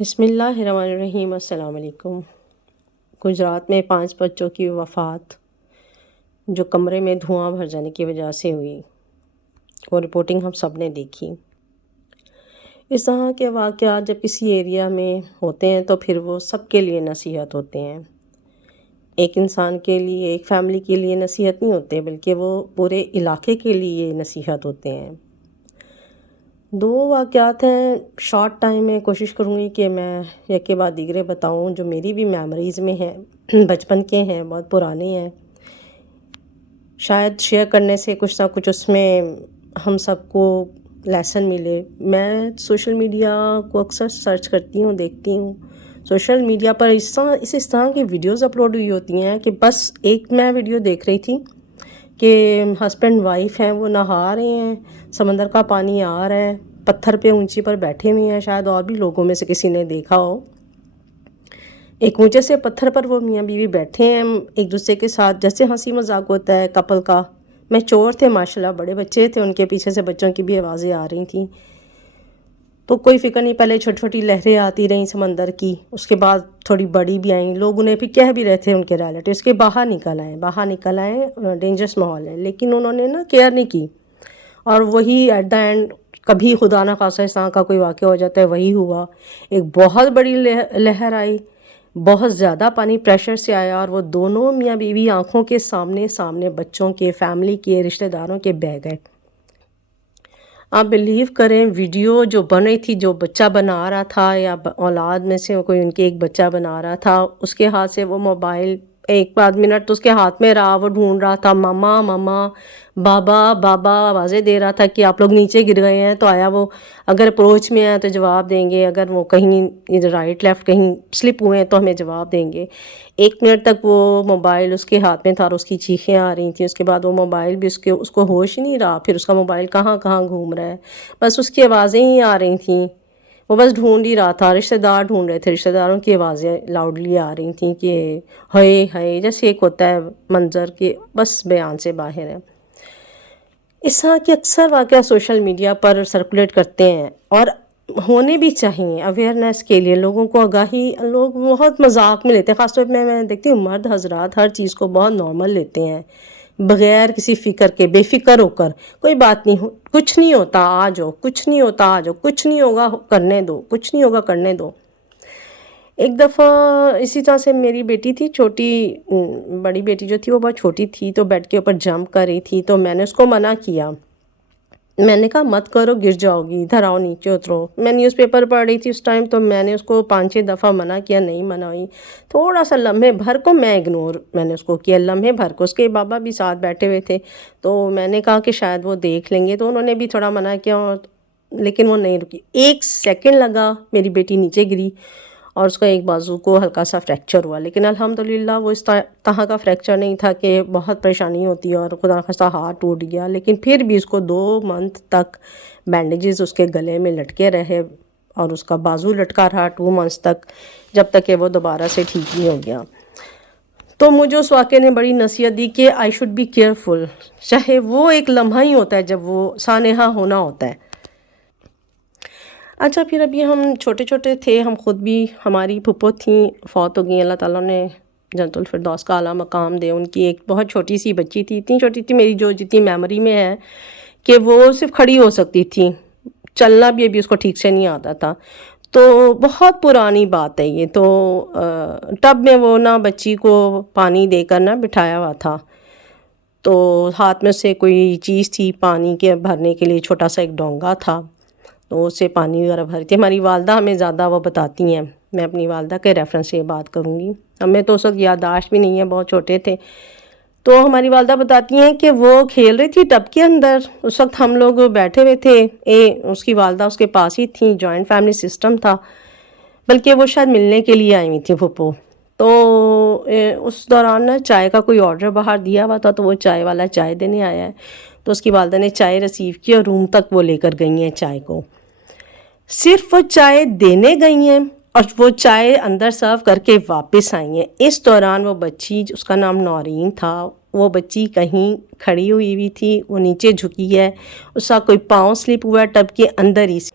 بسم اللہ الرحمن الرحیم۔ السلام علیکم۔ گجرات میں 5 بچوں کی وفات جو کمرے میں دھواں بھر جانے کی وجہ سے ہوئی، وہ رپورٹنگ ہم سب نے دیکھی۔ اس طرح کے واقعات جب کسی ایریا میں ہوتے ہیں تو پھر وہ سب کے لیے نصیحت ہوتے ہیں۔ ایک انسان کے لیے، ایک فیملی کے لیے نصیحت نہیں ہوتے، بلکہ وہ پورے علاقے کے لیے نصیحت ہوتے ہیں۔ 2 واقعات ہیں، شارٹ ٹائم میں کوشش کروں گی کہ میں ایک کے بعد دیگرے بتاؤں جو میری بھی میموریز میں ہیں، بچپن کے ہیں، بہت پرانے ہیں۔ شاید شیئر کرنے سے کچھ نہ کچھ اس میں ہم سب کو لیسن ملے۔ میں سوشل میڈیا کو اکثر سرچ کرتی ہوں، دیکھتی ہوں۔ سوشل میڈیا پر اس طرح کی ویڈیوز اپلوڈ ہوئی ہوتی ہیں کہ بس ایک میں ویڈیو دیکھ رہی تھی کہ ہسبینڈ وائف ہیں، وہ نہا رہے ہیں، سمندر کا پانی آ رہا ہے، پتھر پہ اونچی پر بیٹھے ہوئے ہیں، شاید اور بھی لوگوں میں سے کسی نے دیکھا ہو۔ ایک اونچے سے پتھر پر وہ میاں بیوی بیٹھے ہیں، ایک دوسرے کے ساتھ جیسے ہنسی مذاق ہوتا ہے کپل کا۔ میچور تھے ماشاءاللہ، بڑے بچے تھے، ان کے پیچھے سے بچوں کی بھی آوازیں آ رہی تھیں۔ تو کوئی فکر نہیں، پہلے چھوٹی چھوٹی لہریں آتی رہیں سمندر کی، اس کے بعد تھوڑی بڑی بھی آئیں، لوگ انہیں پھر کہہ بھی رہے تھے ان کے ریلیٹیوز کہ باہر نکل آئیں، ڈینجرس ماحول ہے، لیکن انہوں نے کیئر نہیں کی۔ اور وہی ایٹ دا اینڈ کبھی خدا نہ خواستہ اس طرح کا کوئی واقعہ ہو جاتا ہے، وہی ہوا۔ ایک بہت بڑی لہر آئی، بہت زیادہ پانی پریشر سے آیا، اور وہ دونوں میاں بیوی آنکھوں کے سامنے بچوں کے، فیملی کے، رشتہ داروں کے بہہ گئے۔ آپ بلیو کریں، ویڈیو جو بن رہی تھی، جو بچہ بنا رہا تھا یا اولاد میں سے کوئی ان کے ایک بچہ بنا رہا تھا، اس کے ہاتھ سے وہ موبائل ایک آدھ منٹ تو اس کے ہاتھ میں رہا، وہ ڈھونڈ رہا تھا، ماما ماما، بابا بابا آوازیں دے رہا تھا کہ آپ لوگ نیچے گر گئے ہیں۔ تو آیا وہ، اگر اپروچ میں آیا تو جواب دیں گے، اگر وہ کہیں ادھر رائٹ لیفٹ کہیں سلپ ہوئے ہیں تو ہمیں جواب دیں گے۔ 1 منٹ تک وہ موبائل اس کے ہاتھ میں تھا اور اس کی چیخیں آ رہی تھیں۔ اس کے بعد وہ موبائل بھی اس کو ہوش ہی نہیں رہا، پھر اس کا موبائل کہاں کہاں گھوم رہا ہے، بس اس کی آوازیں ہی آ رہی تھیں، وہ بس ڈھونڈ ہی رہا تھا۔ رشتہ دار ڈھونڈ رہے تھے، رشتہ داروں کی آوازیں لاؤڈلی آ رہی تھیں کہ ہائے ہائے، جیسے ایک ہوتا ہے منظر کہ بس بیان سے باہر ہے۔ اس طرح کے اکثر واقعہ سوشل میڈیا پر سرکولیٹ کرتے ہیں، اور ہونے بھی چاہیے اویئرنیس کے لیے، لوگوں کو آگاہی۔ لوگ بہت مذاق میں لیتے ہیں، خاص طور پہ میں دیکھتی ہوں مرد حضرات ہر چیز کو بہت نارمل لیتے ہیں، بغیر کسی فکر کے، بے فکر ہو کر، کوئی بات نہیں، کچھ نہیں ہوتا آ جاؤ، کچھ نہیں ہوتا آ جاؤ، کچھ نہیں ہوگا کرنے دو، کچھ نہیں ہوگا کرنے دو۔ ایک دفعہ اسی طرح سے میری بیٹی تھی چھوٹی، بڑی بیٹی جو تھی وہ بہت چھوٹی تھی، تو بیڈ کے اوپر جمپ کر رہی تھی، تو میں نے اس کو منع کیا، میں نے کہا مت کرو، گر جاؤ گی، ادھر آؤ، نیچے اترو۔ میں نیوز پیپر پڑھ رہی تھی اس ٹائم، تو میں نے اس کو 5-6 دفعہ منع کیا، نہیں منع ہوئی۔ تھوڑا سا لمحے بھر کو میں نے اس کو کیا، لمحے بھر کو۔ اس کے بابا بھی ساتھ بیٹھے ہوئے تھے، تو میں نے کہا کہ شاید وہ دیکھ لیں گے، تو انہوں نے بھی تھوڑا منع کیا، لیکن وہ نہیں رکی۔ 1 سیکنڈ لگا، میری بیٹی نیچے گری اور اس کا ایک بازو کو ہلکا سا فریکچر ہوا، لیکن الحمدللہ وہ اس طرح کا فریکچر نہیں تھا کہ بہت پریشانی ہوتی اور خدا نخواستہ ہاتھ ٹوٹ گیا، لیکن پھر بھی اس کو 2 منتھ تک بینڈیجز اس کے گلے میں لٹکے رہے، اور اس کا بازو لٹکا رہا 2 منتھس تک، جب تک کہ وہ دوبارہ سے ٹھیک نہیں ہو گیا۔ تو مجھے اس واقعے نے بڑی نصیحت دی کہ آئی شوڈ بی کیئرفل، چاہے وہ ایک لمحہ ہی ہوتا ہے جب وہ سانحہ ہونا ہوتا ہے۔ اچھا، پھر ابھی ہم چھوٹے چھوٹے تھے، ہم خود بھی، ہماری پھپھو تھیں، فوت ہو گئیں، اللہ تعالیٰ نے جنت الفردوس کا اعلیٰ مقام دے۔ ان کی ایک بہت چھوٹی سی بچی تھی، اتنی چھوٹی تھی میری جو جتنی میموری میں ہے کہ وہ صرف کھڑی ہو سکتی تھی، چلنا بھی ابھی اس کو ٹھیک سے نہیں آتا تھا۔ تو بہت پرانی بات ہے یہ، تو ٹب میں وہ بچی کو پانی دے کر بٹھایا ہوا تھا، تو ہاتھ میں سے کوئی چیز تھی پانی کے بھرنے کے لیے، چھوٹا سا ایک ڈونگا تھا، تو اس سے پانی وغیرہ بھری تھی۔ ہماری والدہ ہمیں زیادہ وہ بتاتی ہیں، میں اپنی والدہ کے ریفرنس سے یہ بات کروں گی، ہمیں تو اس وقت یادداشت بھی نہیں ہے، بہت چھوٹے تھے۔ تو ہماری والدہ بتاتی ہیں کہ وہ کھیل رہی تھی ٹب کے اندر، اس وقت ہم لوگ بیٹھے ہوئے تھے، اس کی والدہ اس کے پاس ہی تھیں، جوائنٹ فیملی سسٹم تھا، بلکہ وہ شاید ملنے کے لیے آئی ہوئی تھی پھپھو۔ تو اس دوران چائے کا کوئی آرڈر باہر دیا ہوا تھا، تو وہ چائے والا چائے دینے آیا ہے، تو اس کی والدہ نے چائے ریسیو کی اور روم تک وہ لے کر گئی ہیں چائے کو۔ صرف وہ چائے دینے گئی ہیں اور وہ چائے اندر سرو کر کے واپس آئی ہیں۔ اس دوران وہ بچی، اس کا نام نورین تھا، وہ بچی کہیں کھڑی ہوئی تھی، وہ نیچے جھکی ہے، اس کا کوئی پاؤں سلپ ہوا ہے ٹب کے اندر ہی سے،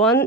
1